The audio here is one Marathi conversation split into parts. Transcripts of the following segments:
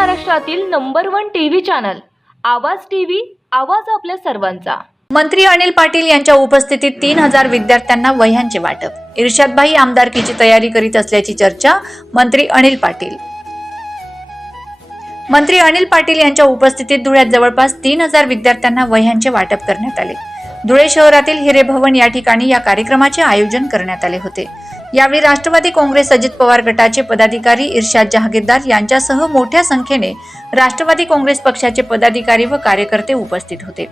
महाराष्ट्रातील number one TV channel Awaaz TV आवाज आपल्या सर्वांचा. मंत्री अनिल पाटील यांच्या उपस्थितीत तीन हजार विद्यार्थ्यांना वह्यांचे वाटप. इर्शादभाई आमदारकीची तयारी करीत असल्याची चर्चा मंत्री अनिल पाटील. मंत्री अनिल पाटील यांच्या उपस्थितीत धुळ्यात जवळपास तीन हजार विद्यार्थ्यांना वह्यांचे वाटप करण्यात आले. धुळे शहरातील हिरे भवन या ठिकाणी या कार्यक्रमाचे आयोजन करण्यात आले होते. यावेळी राष्ट्रवादी काँग्रेस अजित पवार गटाचे पदाधिकारी इर्शाद जहागीरदार यांच्यासह मोठ्या संख्येने राष्ट्रवादी काँग्रेस पक्षाचे पदाधिकारी व कार्यकर्ते उपस्थित होते.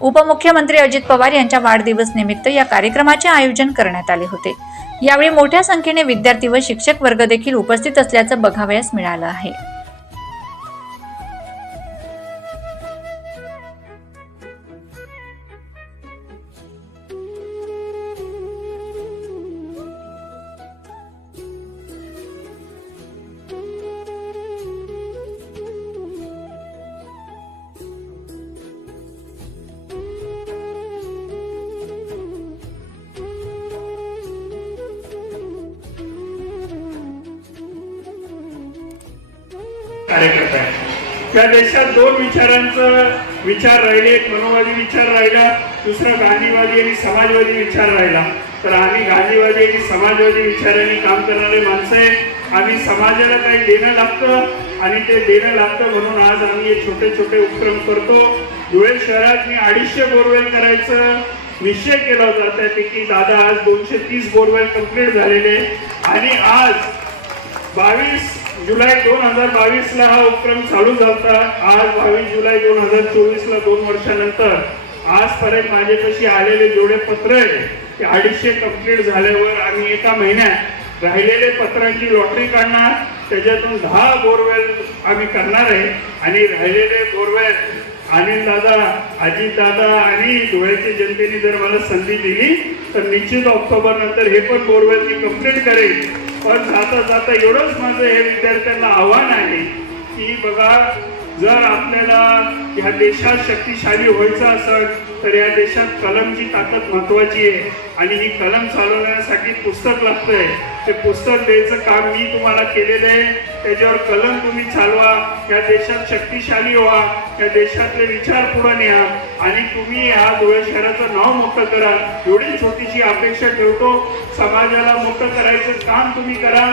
उपमुख्यमंत्री अजित पवार यांच्या वाढदिवस निमित्त या कार्यक्रमाचे आयोजन करण्यात आले होते. यावेळी मोठ्या संख्येने विद्यार्थी व शिक्षक वर्ग देखील उपस्थित असल्याचं बघावयास मिळालं आहे. कार्यकर्ता आहे त्या देशात दोन विचारांचं विचार राहिले एक मनोवादी विचार राहिला दुसरा गांधीवादी आणि समाजवादी विचार राहिला. तर आम्ही गांधीवादी आणि समाजवादी विचाराने काम करणारे माणसं आहे. आम्ही समाजाला काही देणं लागतं आणि ते देणं लागतं म्हणून आज आम्ही हे छोटे छोटे उपक्रम करतो. धुळे शहरात मी अडीचशे बोरवेल करायचं निश्चय केला होता. त्यापैकी दादा आज दोनशे तीस बोरवेल कंप्लीट झालेले. आणि आज बावीस जुलै दोन हजार बावीसला हा उपक्रम चालू झाला आज बावीस जुलै दोन हजार चोवीसला दोन वर्षानंतर. आजपर्यंत माझ्यापाशी आलेले जेवढे पत्र आहे ते अडीचशे कंप्लीट झाल्यावर आम्ही एका महिन्यात राहिलेले पत्रांची लॉटरी काढणार त्याच्यातून दहा बोरवेल आम्ही करणार आहे. आणि राहिलेले बोरवेल अनिल दादा अजित दादा आणि धुळ्याच्या जनतेने जर मला संधी दिली तर निश्चित ऑक्टोबर नंतर हे पण बोरवेल मी कंप्लीट करेल पण जाता जाता एवढंच माझं हे विद्यार्थ्यांना आव्हान आहे की बघा जर आपल्याला या देशात शक्तिशाली व्हायचं असेल तर या देशात कलमची ताकद महत्वाची आहे. आणि ही कलम चालवण्यासाठी पुस्तक लागतंय. ते पुस्तक द्यायचं काम मी तुम्हाला केलेलं आहे. त्याच्यावर कलम तुम्ही चालवा. या देशात शक्तिशाली व्हा. या देशातले विचार पुढे न्या आणि तुम्ही या धुळे शहराचं नाव मोठं करा. एवढी छोटीशी अपेक्षा ठेवतो. समाजाला मोठं करायचं काम तुम्ही करा.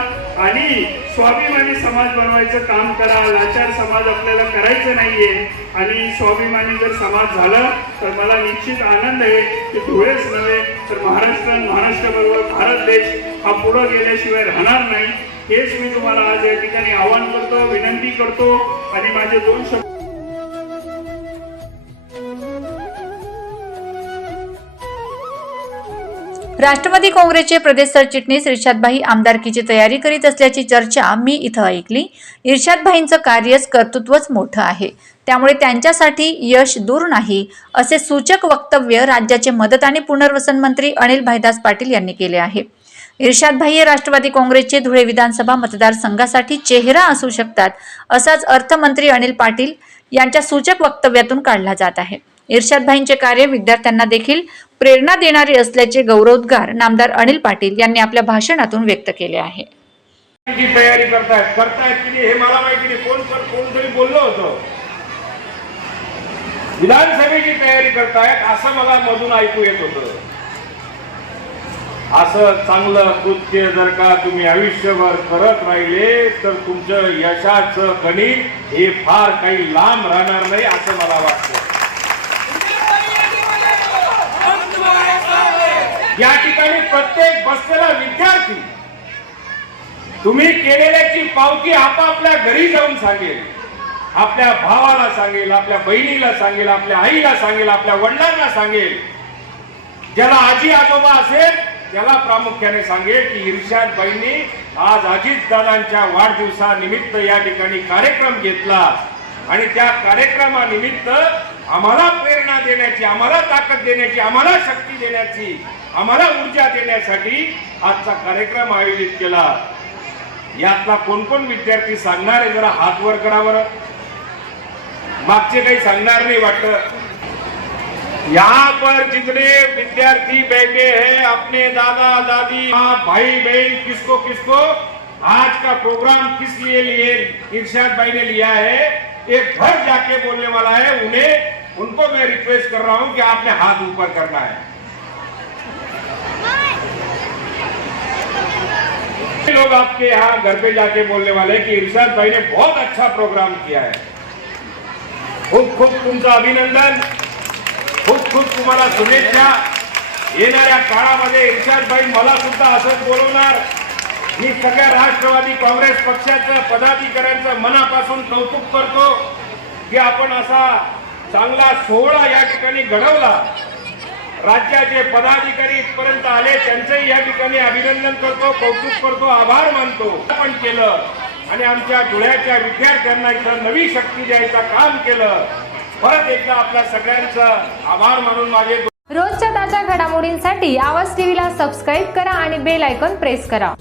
आणि स्वाभिमानी समाज बनवायचं काम करा. लाचार समाज आपल्याला करायचं नाहीये. आणि स्वाभिमानी जर समाज झाला तर मला निश्चित आनंद आहे की धुळेच नव्हे तर महाराष्ट्र महाराष्ट्राबरोबर भारत देश हा पुढं गेल्याशिवाय राहणार नाही. हेच मी तुम्हाला आज या ठिकाणी आवाहन करतो विनंती करतो आणि माझे दोन शब्द राष्ट्रवादी काँग्रेसचे प्रदेश सरचिटणीस इर्शादभाई आमदारकीची तयारी करीत असल्याची चर्चा मी इथं ऐकली. इर्शादभाईंचं कार्यच कर्तृत्वच मोठं आहे. त्यामुळे त्यांच्यासाठी यश दूर नाही असे सूचक वक्तव्य राज्याचे मदत आणि पुनर्वसन मंत्री अनिल भाईदास पाटील यांनी केले आहे. इर्शादभाई हे राष्ट्रवादी काँग्रेसचे धुळे विधानसभा मतदारसंघासाठी चेहरा असू शकतात असाच अर्थमंत्री अनिल पाटील यांच्या सूचक वक्तव्यातून काढला जात आहे. इर्शादभाईंचे कार्य विद्यार्थ्यांना देखील प्रेरणा देणारे असल्याचे गौरवोद्गार नामदार अनिल पाटील यांनी आपल्या भाषणातून व्यक्त केले आहे. तयारी करतायत करतायत की नाही हे मला माहिती नाही. कोण कोणतरी बोललो होतो. विधानसभेची तयारी करतायत असं मला मधून ऐकू येत होतं. असं चांगलं कृत्य जर का तुम्ही आयुष्यभर करत राहिले तर तुमचं यशाचं गणित हे फार काही लांब राहणार नाही असं मला वाटतं. या ठिकाणी प्रत्येक बसलेला विद्यार्थी तुम्ही केलेल्याची पावती आपापल्या घरी जाऊन सांगेल. आपल्या भावाला सांगेल आपल्या बहिणीला सांगेल आपल्या आईला सांगेल आपल्या वडिलांना सांगेल. ज्याला आजी आजोबा असेल त्याला प्रामुख्याने सांगेल की इर्शाद बाईंनी आज अजित दादांच्या वाढदिवसानिमित्त या ठिकाणी कार्यक्रम घेतला. आणि त्या कार्यक्रमानिमित्त आम्हाला प्रेरणा देण्याची आम्हाला ताकद देण्याची आम्हाला शक्ती देण्याची आम्हाला ऊर्जा देण्यासाठी आजचा कार्यक्रम आयोजित केला. यातला कोण कोण विद्यार्थी सांगणार आहे? जरा हात वर करा बरं. मागचे काही सांगणार नाही वाटत. यहाँ पर जितने विद्यार्थी बैठे हैं, अपने दादा, दादी, माँ, भाई, बहन, किसको किसको, आज का प्रोग्राम किस लिए लिए, इरशाद भाई ने लिया है, एक घर जाके बोलने वाला है, उन्हें, उनको मैं रिक्वेस्ट कर रहा हूँ कि आपने हाथ ऊपर करना है। लोग आपके यहाँ घर पे जाके बोलने वाले हैं कि इरशाद भाई ने बहुत अच्छा प्रोग्राम किया है। खूब खूब तुमचं अभिनंदन। खूप खूप तुम्हाला शुभेच्छा. येणाऱ्या काळामध्ये इर्षाद मला सुद्धा असंच बोलवणार. मी सगळ्या राष्ट्रवादी काँग्रेस पक्षाच्या पदाधिकाऱ्यांचं मनापासून कौतुक करतो की आपण असा चांगला सोहळा या ठिकाणी घडवला. राज्याचे पदाधिकारी इथपर्यंत आले त्यांचंही या ठिकाणी अभिनंदन करतो कौतुक करतो आभार मानतो. आपण केलं आणि आमच्या धुळ्याच्या विद्यार्थ्यांना इथं नवी शक्ती द्यायचं काम केलं. परत एकदा आपल्या सगळ्यांचं आभार मानून माझे रोजच्या ताज्या घडामोडींसाठी आवाज टीव्हीला सबस्क्राईब करा आणि बेल आयकॉन प्रेस करा.